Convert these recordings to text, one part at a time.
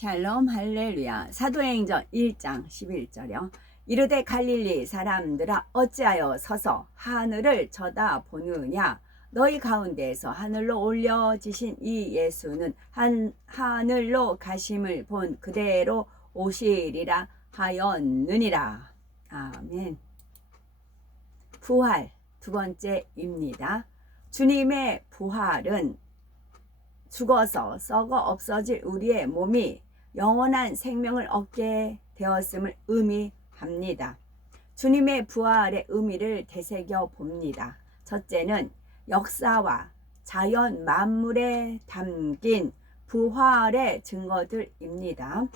샬롬 할렐루야. 사도행전 1장 11절이요. 이르되 갈릴리 사람들아 어찌하여 서서 하늘을 쳐다보느냐. 너희 가운데에서 하늘로 올려지신 이 예수는 하늘로 가심을 본 그대로 오시리라 하였느니라. 아멘. 부활 두 번째입니다. 주님의 부활은 죽어서 썩어 없어질 우리의 몸이 영원한 생명을 얻게 되었음을 의미합니다. 주님의 부활의 의미를 되새겨 봅니다. 첫째는 역사와 자연 만물에 담긴 부활의 증거들입니다.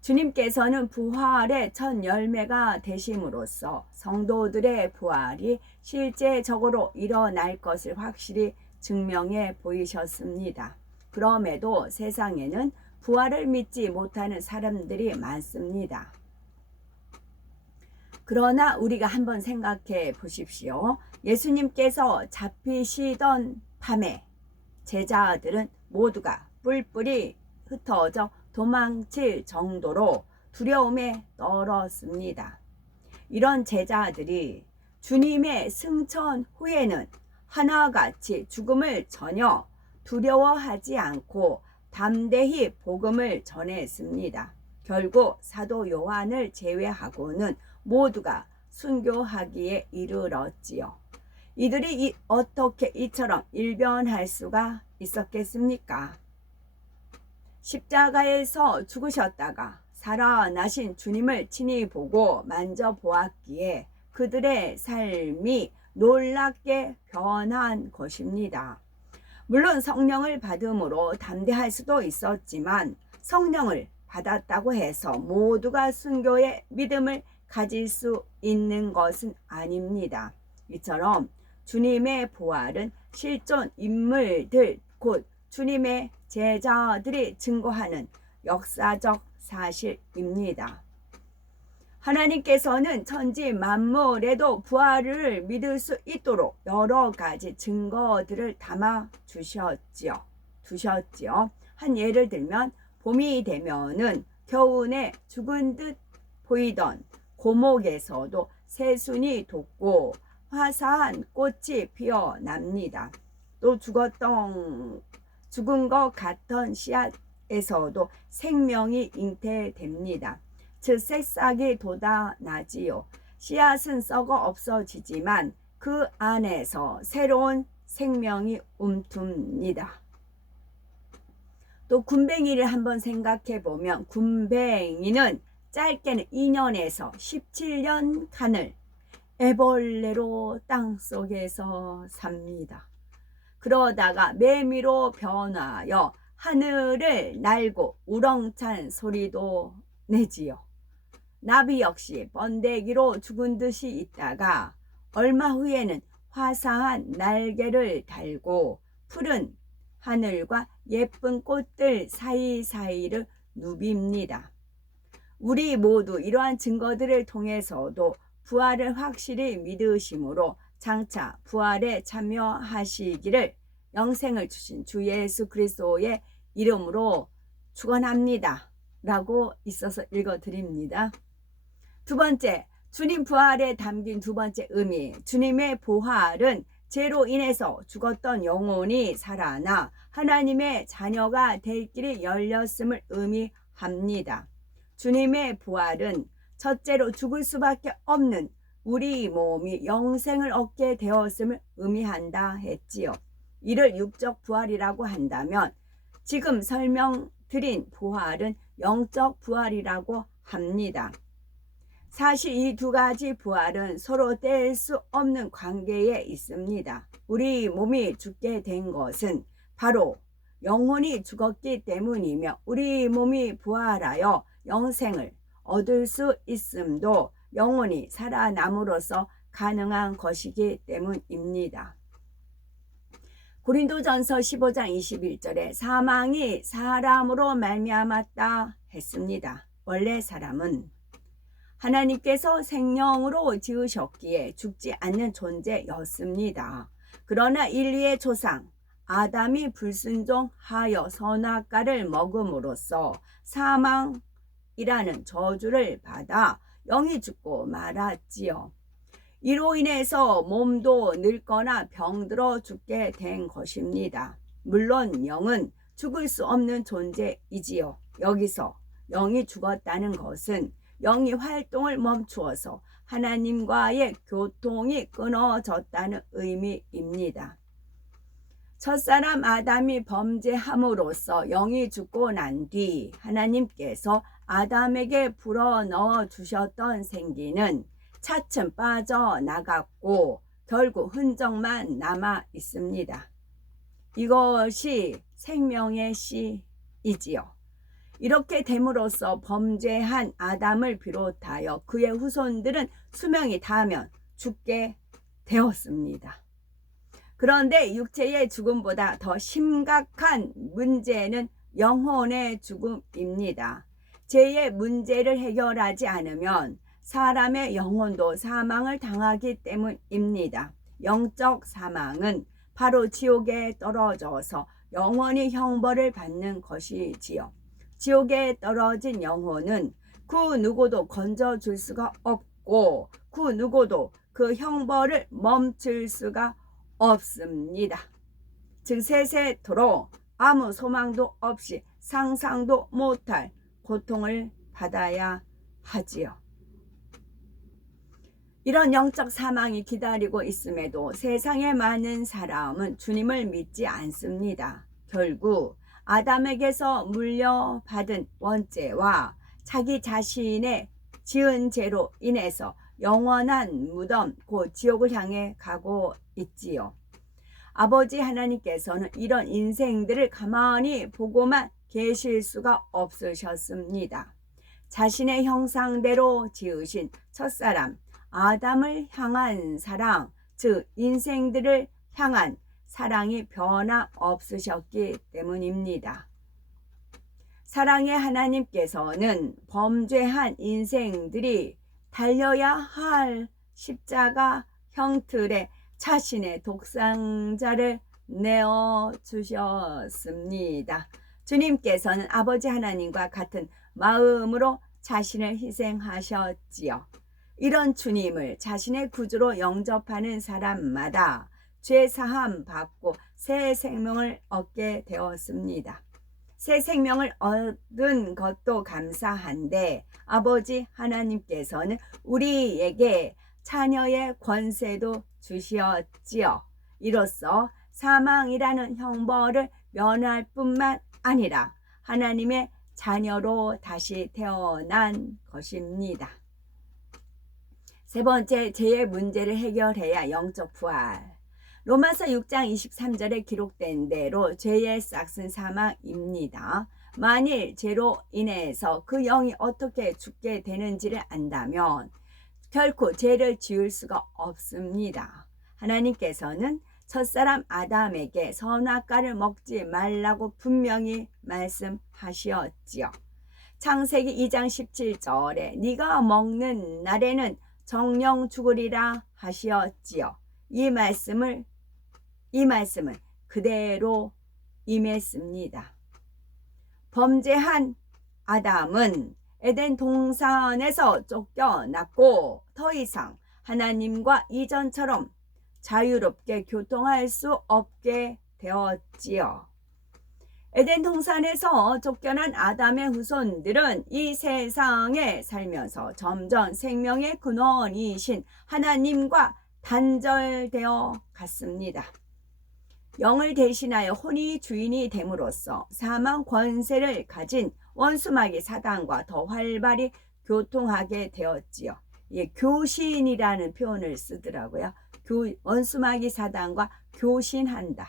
주님께서는 부활의 첫 열매가 되심으로써 성도들의 부활이 실제적으로 일어날 것을 확실히 증명해 보이셨습니다. 그럼에도 세상에는 부활을 믿지 못하는 사람들이 많습니다. 그러나 우리가 한번 생각해 보십시오. 예수님께서 잡히시던 밤에 제자들은 모두가 뿔뿔이 흩어져 도망칠 정도로 두려움에 떨었습니다. 이런 제자들이 주님의 승천 후에는 하나같이 죽음을 전혀 두려워하지 않고 담대히 복음을 전했습니다. 결국 사도 요한을 제외하고는 모두가 순교하기에 이르렀지요. 이들이 어떻게 이처럼 일변할 수가 있었겠습니까? 십자가에서 죽으셨다가 살아나신 주님을 친히 보고 만져보았기에 그들의 삶이 놀랍게 변한 것입니다. 물론 성령을 받음으로 담대할 수도 있었지만 성령을 받았다고 해서 모두가 순교의 믿음을 가질 수 있는 것은 아닙니다. 이처럼 주님의 부활은 실존 인물들 곧 주님의 제자들이 증거하는 역사적 사실입니다. 하나님께서는 천지 만물에도 부활을 믿을 수 있도록 여러 가지 증거들을 담아 두셨지요. 한 예를 들면 봄이 되면은 겨우내 죽은 듯 보이던 고목에서도 새순이 돋고 화사한 꽃이 피어납니다. 또 죽은 것 같던 씨앗에서도 생명이 잉태됩니다. 즉 새싹이 돋아나지요. 씨앗은 썩어 없어지지만 그 안에서 새로운 생명이 움툽니다. 또 군뱅이를 한번 생각해 보면 군뱅이는 짧게는 2년에서 17년간을 애벌레로 땅속에서 삽니다. 그러다가 매미로 변하여 하늘을 날고 우렁찬 소리도 내지요. 나비 역시 번데기로 죽은 듯이 있다가 얼마 후에는 화사한 날개를 달고 푸른 하늘과 예쁜 꽃들 사이사이를 누빕니다. 우리 모두 이러한 증거들을 통해서도 부활을 확실히 믿으심으로 장차 부활에 참여하시기를 영생을 주신 주 예수 그리스도의 이름으로 축원합니다. 라고 있어서 읽어드립니다. 두 번째, 주님 부활에 담긴 두 번째 의미. 주님의 부활은 죄로 인해서 죽었던 영혼이 살아나 하나님의 자녀가 될 길이 열렸음을 의미합니다. 주님의 부활은 첫째로 죽을 수밖에 없는 우리 몸이 영생을 얻게 되었음을 의미한다 했지요. 이를 육적 부활이라고 한다면 지금 설명드린 부활은 영적 부활이라고 합니다. 사실 이 두 가지 부활은 서로 뗄 수 없는 관계에 있습니다. 우리 몸이 죽게 된 것은 바로 영혼이 죽었기 때문이며 우리 몸이 부활하여 영생을 얻을 수 있음도 영혼이 살아남으로써 가능한 것이기 때문입니다. 고린도전서 15장 21절에 사망이 사람으로 말미암았다 했습니다. 원래 사람은 하나님께서 생명으로 지으셨기에 죽지 않는 존재였습니다. 그러나 인류의 조상 아담이 불순종하여 선악과를 먹음으로써 사망이라는 저주를 받아 영이 죽고 말았지요. 이로 인해서 몸도 늙거나 병들어 죽게 된 것입니다. 물론 영은 죽을 수 없는 존재이지요. 여기서 영이 죽었다는 것은 영이 활동을 멈추어서 하나님과의 교통이 끊어졌다는 의미입니다. 첫사람 아담이 범죄함으로써 영이 죽고 난 뒤 하나님께서 아담에게 불어넣어 주셨던 생기는 차츰 빠져나갔고 결국 흔적만 남아 있습니다. 이것이 생명의 씨이지요. 이렇게 됨으로써 범죄한 아담을 비롯하여 그의 후손들은 수명이 닿으면 죽게 되었습니다. 그런데 육체의 죽음보다 더 심각한 문제는 영혼의 죽음입니다. 죄의 문제를 해결하지 않으면 사람의 영혼도 사망을 당하기 때문입니다. 영적 사망은 바로 지옥에 떨어져서 영원히 형벌을 받는 것이지요. 지옥에 떨어진 영혼은 그 누구도 건져줄 수가 없고 그 누구도 그 형벌을 멈출 수가 없습니다. 즉 세세토록 아무 소망도 없이 상상도 못할 고통을 받아야 하지요. 이런 영적 사망이 기다리고 있음에도 세상의 많은 사람은 주님을 믿지 않습니다. 결국 아담에게서 물려받은 원죄와 자기 자신의 지은 죄로 인해서 영원한 무덤 곧 지옥을 향해 가고 있지요. 아버지 하나님께서는 이런 인생들을 가만히 보고만 계실 수가 없으셨습니다. 자신의 형상대로 지으신 첫사람 아담을 향한 사랑, 즉 인생들을 향한 사랑이 변함없으셨기 때문입니다. 사랑의 하나님께서는 범죄한 인생들이 달려야 할 십자가 형틀에 자신의 독생자를 내어주셨습니다. 주님께서는 아버지 하나님과 같은 마음으로 자신을 희생하셨지요. 이런 주님을 자신의 구주로 영접하는 사람마다 죄사함 받고 새 생명을 얻게 되었습니다. 새 생명을 얻은 것도 감사한데 아버지 하나님께서는 우리에게 자녀의 권세도 주셨지요. 이로써 사망이라는 형벌을 면할 뿐만 아니라 하나님의 자녀로 다시 태어난 것입니다. 세 번째, 죄의 문제를 해결해야 영적 부활. 로마서 6장 23절에 기록된 대로 죄의 싹은 사망입니다. 만일 죄로 인해서 그 영이 어떻게 죽게 되는지를 안다면 결코 죄를 지을 수가 없습니다. 하나님께서는 첫사람 아담에게 선악과를 먹지 말라고 분명히 말씀하셨지요. 창세기 2장 17절에 네가 먹는 날에는 정령 죽으리라 하시었지요. 이 말씀은 그대로 임했습니다. 범죄한 아담은 에덴 동산에서 쫓겨났고 더 이상 하나님과 이전처럼 자유롭게 교통할 수 없게 되었지요. 에덴 동산에서 쫓겨난 아담의 후손들은 이 세상에 살면서 점점 생명의 근원이신 하나님과 단절되어 갔습니다. 영을 대신하여 혼이 주인이 됨으로써 사망 권세를 가진 원수마귀 사단과 더 활발히 교통하게 되었지요. 예, 교신이라는 표현을 쓰더라고요. 원수마귀 사단과 교신한다.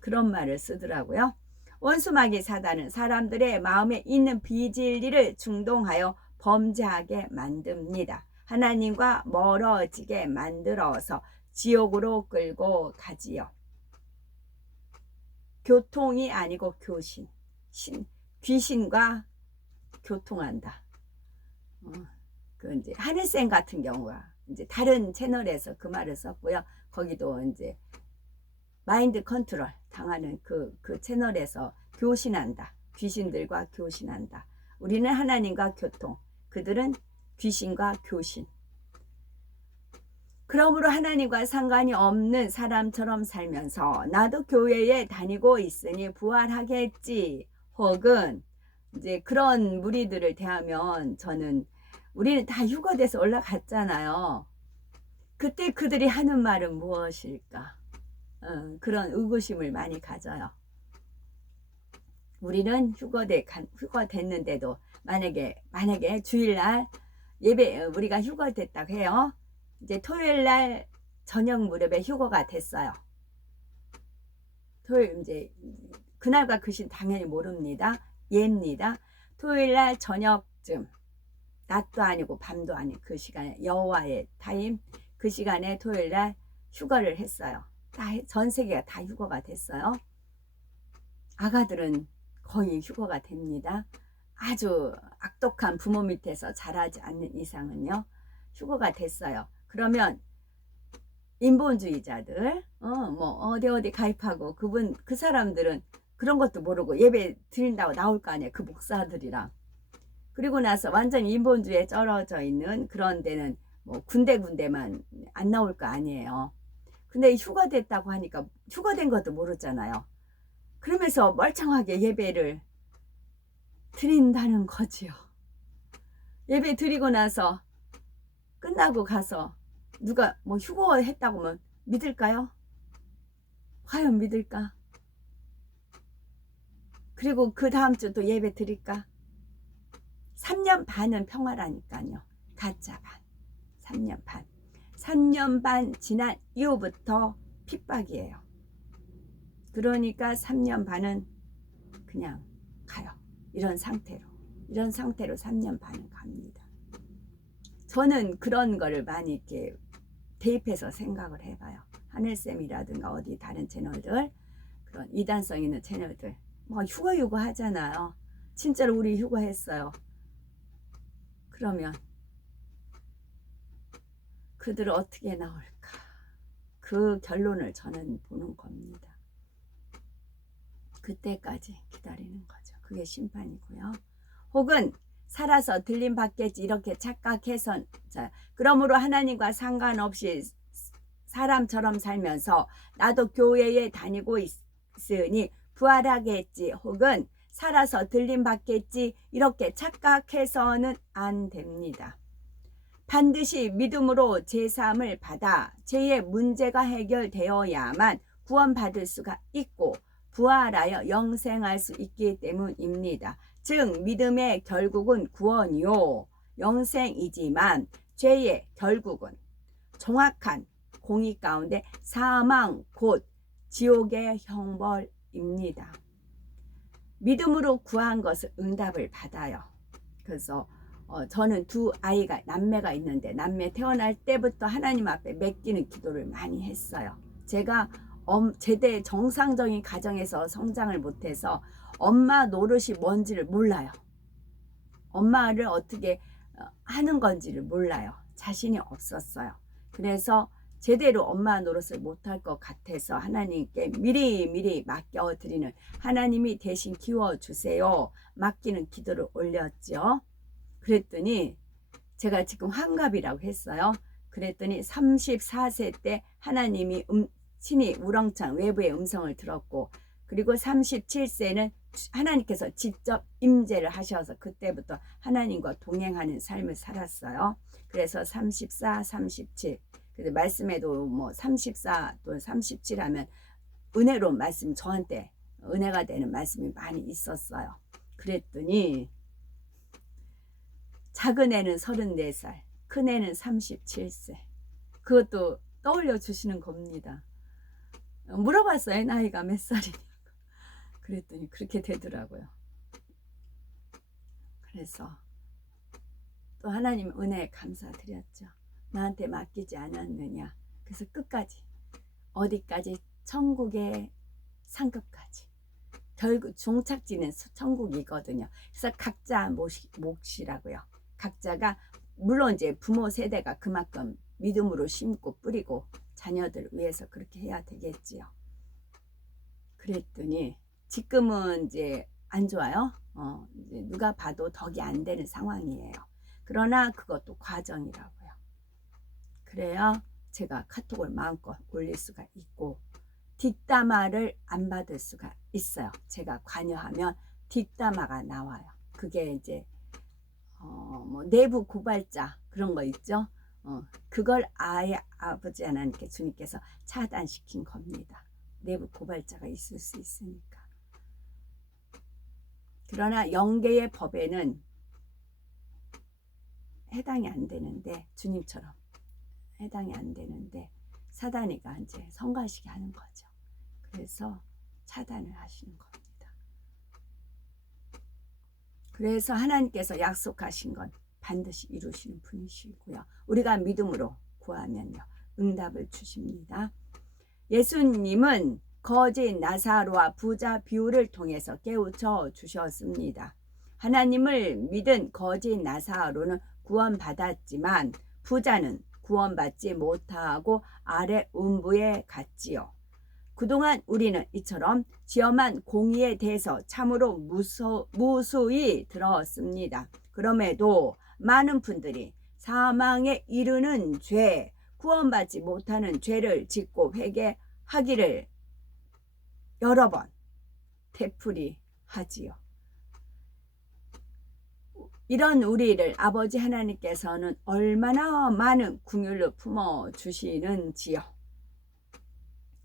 그런 말을 쓰더라고요. 원수마귀 사단은 사람들의 마음에 있는 비진리를 충동하여 범죄하게 만듭니다. 하나님과 멀어지게 만들어서 지옥으로 끌고 가지요. 교통이 아니고 교신. 귀신과 교통한다. 그 이제 하늘쌤 같은 경우가 이제 다른 채널에서 그 말을 썼고요. 거기도 이제 마인드 컨트롤, 당하는 그 채널에서 교신한다. 귀신들과 교신한다. 우리는 하나님과 교통, 그들은 귀신과 교신. 그러므로 하나님과 상관이 없는 사람처럼 살면서 나도 교회에 다니고 있으니 부활하겠지. 혹은 이제 그런 무리들을 대하면 우리는 다 휴거돼서 올라갔잖아요. 그때 그들이 하는 말은 무엇일까? 그런 의구심을 많이 가져요. 우리는 휴거됐는데도 만약에 주일날 예배 우리가 휴거됐다고 해요. 이제 토요일날 저녁 무렵에 휴거가 됐어요. 토요일 이제 그날과 그 시 당연히 모릅니다. 예입니다. 토요일날 저녁쯤 낮도 아니고 밤도 아닌 그 시간에 여호와의 타임 그 시간에 토요일날 휴거를 했어요. 전 세계가 다 휴거가 됐어요. 아가들은 거의 휴거가 됩니다. 아주 악독한 부모 밑에서 자라지 않는 이상은요 휴거가 됐어요. 그러면 인본주의자들 뭐 어디 가입하고 그 사람들은 그런 것도 모르고 예배 드린다고 나올 거 아니에요. 그 목사들이랑. 그리고 나서 완전 인본주의에 쩔어져 있는 그런 데는 뭐 군데만 안 나올 거 아니에요. 근데 휴거됐다고 하니까 휴거된 것도 모르잖아요. 그러면서 멀쩡하게 예배를 드린다는 거지요. 예배 드리고 나서 끝나고 가서 누가 뭐 휴거했다고 하면 믿을까요? 과연 믿을까? 그리고 그 다음 주 또 예배 드릴까? 3년 반은 평화라니까요. 가짜 반. 3년 반. 3년 반 지난 이후부터 핍박이에요. 그러니까 3년 반은 그냥 가요. 이런 상태로 3년 반은 갑니다. 저는 그런 거를 많이 이렇게 대입해서 생각을 해봐요. 하늘쌤이라든가 어디 다른 채널들, 그런 이단성 있는 채널들 뭐 휴거 하잖아요. 진짜로 우리 휴거했어요. 그러면 그들 어떻게 나올까? 그 결론을 저는 보는 겁니다. 그때까지 기다리는 거죠. 그게 심판이고요. 혹은 살아서 들림 받겠지 이렇게 착각해서 그러므로 하나님과 상관없이 사람처럼 살면서 나도 교회에 다니고 있으니 부활하겠지 혹은 살아서 들림 받겠지 이렇게 착각해서는 안 됩니다. 반드시 믿음으로 제사함을 받아 죄의 문제가 해결되어야만 구원받을 수가 있고 부활하여 영생할 수 있기 때문입니다. 즉 믿음의 결국은 구원이요 영생이지만 죄의 결국은 정확한 공의 가운데 사망 곧 지옥의 형벌입니다. 믿음으로 구한 것은 응답을 받아요. 그래서 저는 두 아이가 남매가 있는데 남매 태어날 때부터 하나님 앞에 맡기는 기도를 많이 했어요. 제가 제대 정상적인 가정에서 성장을 못해서 엄마 노릇이 뭔지를 몰라요. 엄마를 어떻게 하는 건지를 몰라요. 자신이 없었어요. 그래서 제대로 엄마 노릇을 못할 것 같아서 하나님께 미리 맡겨드리는 하나님이 대신 키워주세요. 맡기는 기도를 올렸죠. 그랬더니 제가 지금 환갑이라고 했어요. 그랬더니 34세 때 하나님이 신이 우렁찬 외부의 음성을 들었고 그리고 37세는 하나님께서 직접 임재를 하셔서 그때부터 하나님과 동행하는 삶을 살았어요. 그래서 34, 37 그래서 말씀에도 뭐 34 또 37 하면 은혜로운 말씀 저한테 은혜가 되는 말씀이 많이 있었어요. 그랬더니 작은 애는 34살 큰 애는 37세 그것도 떠올려 주시는 겁니다. 물어봤어요. 나이가 몇 살이냐고. 그랬더니 그렇게 되더라고요. 그래서 또 하나님 은혜에 감사드렸죠. 나한테 맡기지 않았느냐. 그래서 끝까지 어디까지 천국의 상급까지 결국 종착지는 천국이거든요. 그래서 각자 몫이라고요. 각자가 물론 이제 부모 세대가 그만큼 믿음으로 심고 뿌리고 자녀들 위해서 그렇게 해야 되겠지요. 그랬더니 지금은 이제 안 좋아요. 이제 누가 봐도 덕이 안 되는 상황이에요. 그러나 그것도 과정이라고요. 그래야 제가 카톡을 마음껏 올릴 수가 있고 뒷담화를 안 받을 수가 있어요. 제가 관여하면 뒷담화가 나와요. 그게 이제 뭐 내부 고발자 그런 거 있죠. 그걸 아예 아버지 하나님께 주님께서 차단시킨 겁니다. 내부 고발자가 있을 수 있으니까. 그러나 영계의 법에는 해당이 안 되는데, 주님처럼 해당이 안 되는데 사단이가 이제 성가시게 하는 거죠. 그래서 차단을 하시는 겁니다. 그래서 하나님께서 약속하신 건 반드시 이루시는 분이시고요. 우리가 믿음으로 구하면요, 응답을 주십니다. 예수님은 거지 나사로와 부자 비유를 통해서 깨우쳐 주셨습니다. 하나님을 믿은 거지 나사로는 구원받았지만 부자는 구원받지 못하고 아래 음부에 갔지요. 그동안 우리는 이처럼 지엄한 공의에 대해서 참으로 무수히 들었습니다. 그럼에도 많은 분들이 사망에 이르는 죄, 구원받지 못하는 죄를 짓고 회개하기를 여러 번 되풀이하지요. 이런 우리를 아버지 하나님께서는 얼마나 많은 긍휼을 품어주시는지요.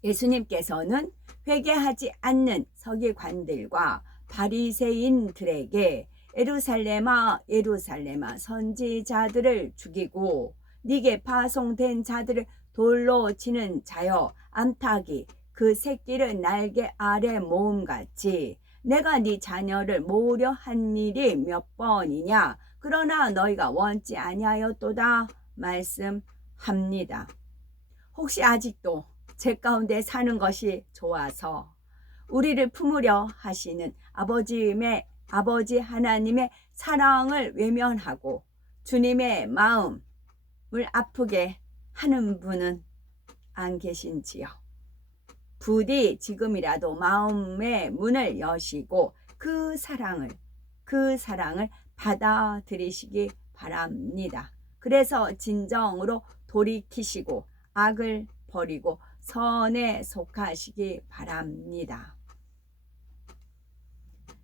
예수님께서는 회개하지 않는 서기관들과 바리새인들에게 예루살렘아 예루살렘아 선지자들을 죽이고 네게 파송된 자들을 돌로 치는 자여 암탉이 그 새끼를 날개 아래 모음같이 내가 네 자녀를 모으려 한 일이 몇 번이냐. 그러나 너희가 원치 아니하였도다 말씀합니다. 혹시 아직도 제 가운데 사는 것이 좋아서 우리를 품으려 하시는 아버지 하나님의 사랑을 외면하고 주님의 마음을 아프게 하는 분은 안 계신지요? 부디 지금이라도 마음의 문을 여시고 그 사랑을 받아들이시기 바랍니다. 그래서 진정으로 돌이키시고 악을 버리고 선에 속하시기 바랍니다.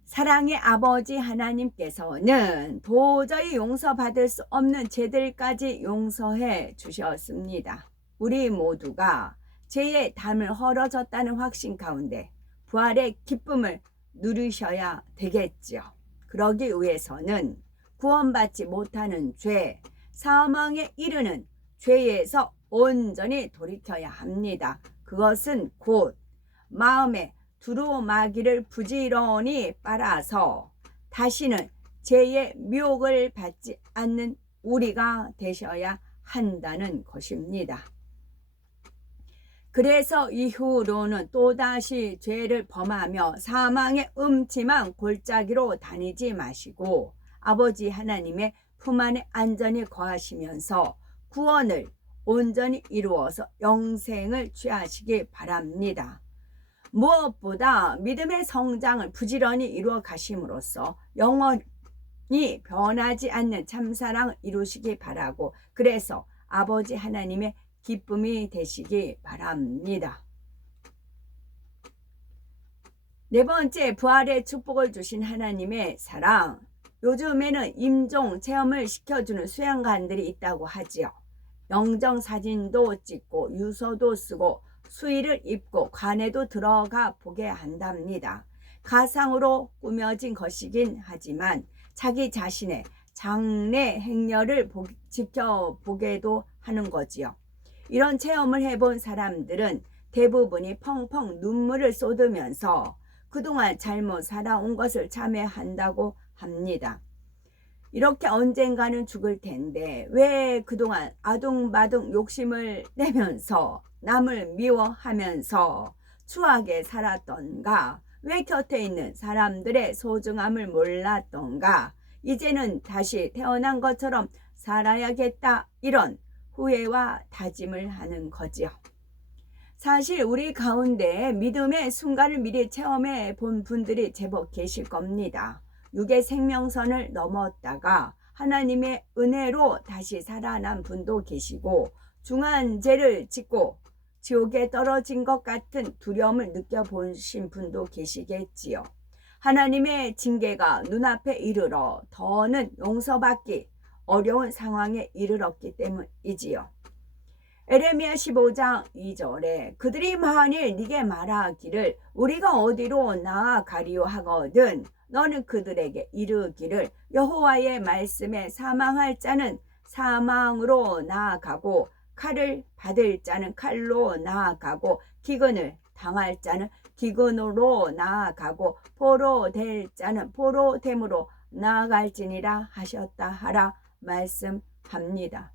사랑의 아버지 하나님께서는 도저히 용서받을 수 없는 죄들까지 용서해 주셨습니다. 우리 모두가 죄의 담을 헐어졌다는 확신 가운데 부활의 기쁨을 누리셔야 되겠지요. 그러기 위해서는 구원받지 못하는 죄, 사망에 이르는 죄에서 온전히 돌이켜야 합니다. 그것은 곧 마음에 두루마기를 부지런히 빨아서 다시는 죄의 미혹을 받지 않는 우리가 되셔야 한다는 것입니다. 그래서 이후로는 또다시 죄를 범하며 사망의 음침한 골짜기로 다니지 마시고 아버지 하나님의 품 안에 안전히 거하시면서 구원을 온전히 이루어서 영생을 취하시기 바랍니다. 무엇보다 믿음의 성장을 부지런히 이루어 가심으로써 영원히 변하지 않는 참사랑을 이루시기 바라고, 그래서 아버지 하나님의 기쁨이 되시기 바랍니다. 네 번째, 부활의 축복을 주신 하나님의 사랑. 요즘에는 임종 체험을 시켜주는 수양관들이 있다고 하지요. 영정사진도 찍고 유서도 쓰고 수의를 입고 관에도 들어가 보게 한답니다. 가상으로 꾸며진 것이긴 하지만 자기 자신의 장래 행렬을 지켜보게도 하는 거지요. 이런 체험을 해본 사람들은 대부분이 펑펑 눈물을 쏟으면서 그동안 잘못 살아온 것을 참회한다고 합니다. 이렇게 언젠가는 죽을 텐데 왜 그동안 아둥바둥 욕심을 내면서 남을 미워하면서 추하게 살았던가, 왜 곁에 있는 사람들의 소중함을 몰랐던가, 이제는 다시 태어난 것처럼 살아야겠다, 이런 후회와 다짐을 하는 거지요. 사실 우리 가운데 믿음의 순간을 미리 체험해 본 분들이 제법 계실 겁니다. 육의 생명선을 넘었다가 하나님의 은혜로 다시 살아난 분도 계시고, 중한 죄를 짓고 지옥에 떨어진 것 같은 두려움을 느껴보신 분도 계시겠지요. 하나님의 징계가 눈앞에 이르러 더는 용서받기 어려운 상황에 이르렀기 때문이지요. 에레미야 15장 2절에 그들이 만일 네게 말하기를 우리가 어디로 나아가리요 하거든 너는 그들에게 이르기를 여호와의 말씀에 사망할 자는 사망으로 나아가고 칼을 받을 자는 칼로 나아가고 기근을 당할 자는 기근으로 나아가고 포로 될 자는 포로 됨으로 나아갈지니라 하셨다 하라 말씀합니다.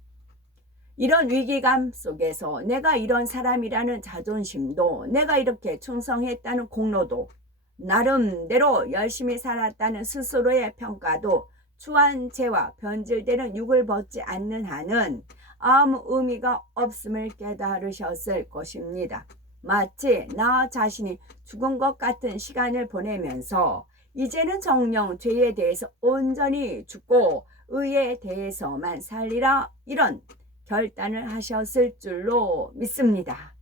이런 위기감 속에서 내가 이런 사람이라는 자존심도, 내가 이렇게 충성했다는 공로도, 나름대로 열심히 살았다는 스스로의 평가도 추한 죄와 변질되는 육을 벗지 않는 한은 아무 의미가 없음을 깨달으셨을 것입니다. 마치 나 자신이 죽은 것 같은 시간을 보내면서 이제는 정녕 죄에 대해서 온전히 죽고 의에 대해서만 살리라, 이런 결단을 하셨을 줄로 믿습니다.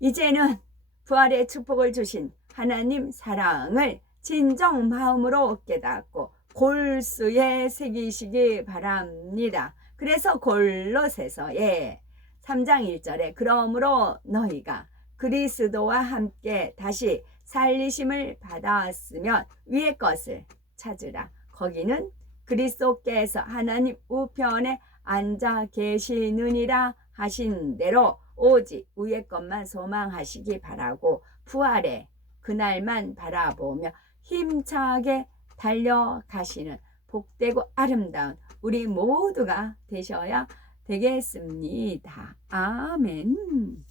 이제는 부활의 축복을 주신 하나님 사랑을 진정 마음으로 깨닫고 골수에 새기시기 바랍니다. 그래서 골로새서의 3장 1절에 그러므로 너희가 그리스도와 함께 다시 살리심을 받았으면 위의 것을 찾으라. 거기는 그리스도께서 하나님 우편에 앉아 계시느니라 하신 대로 오직 위의 것만 소망하시기 바라고 부활의 그날만 바라보며 힘차게 달려가시는 복되고 아름다운 우리 모두가 되셔야 되겠습니다. 아멘.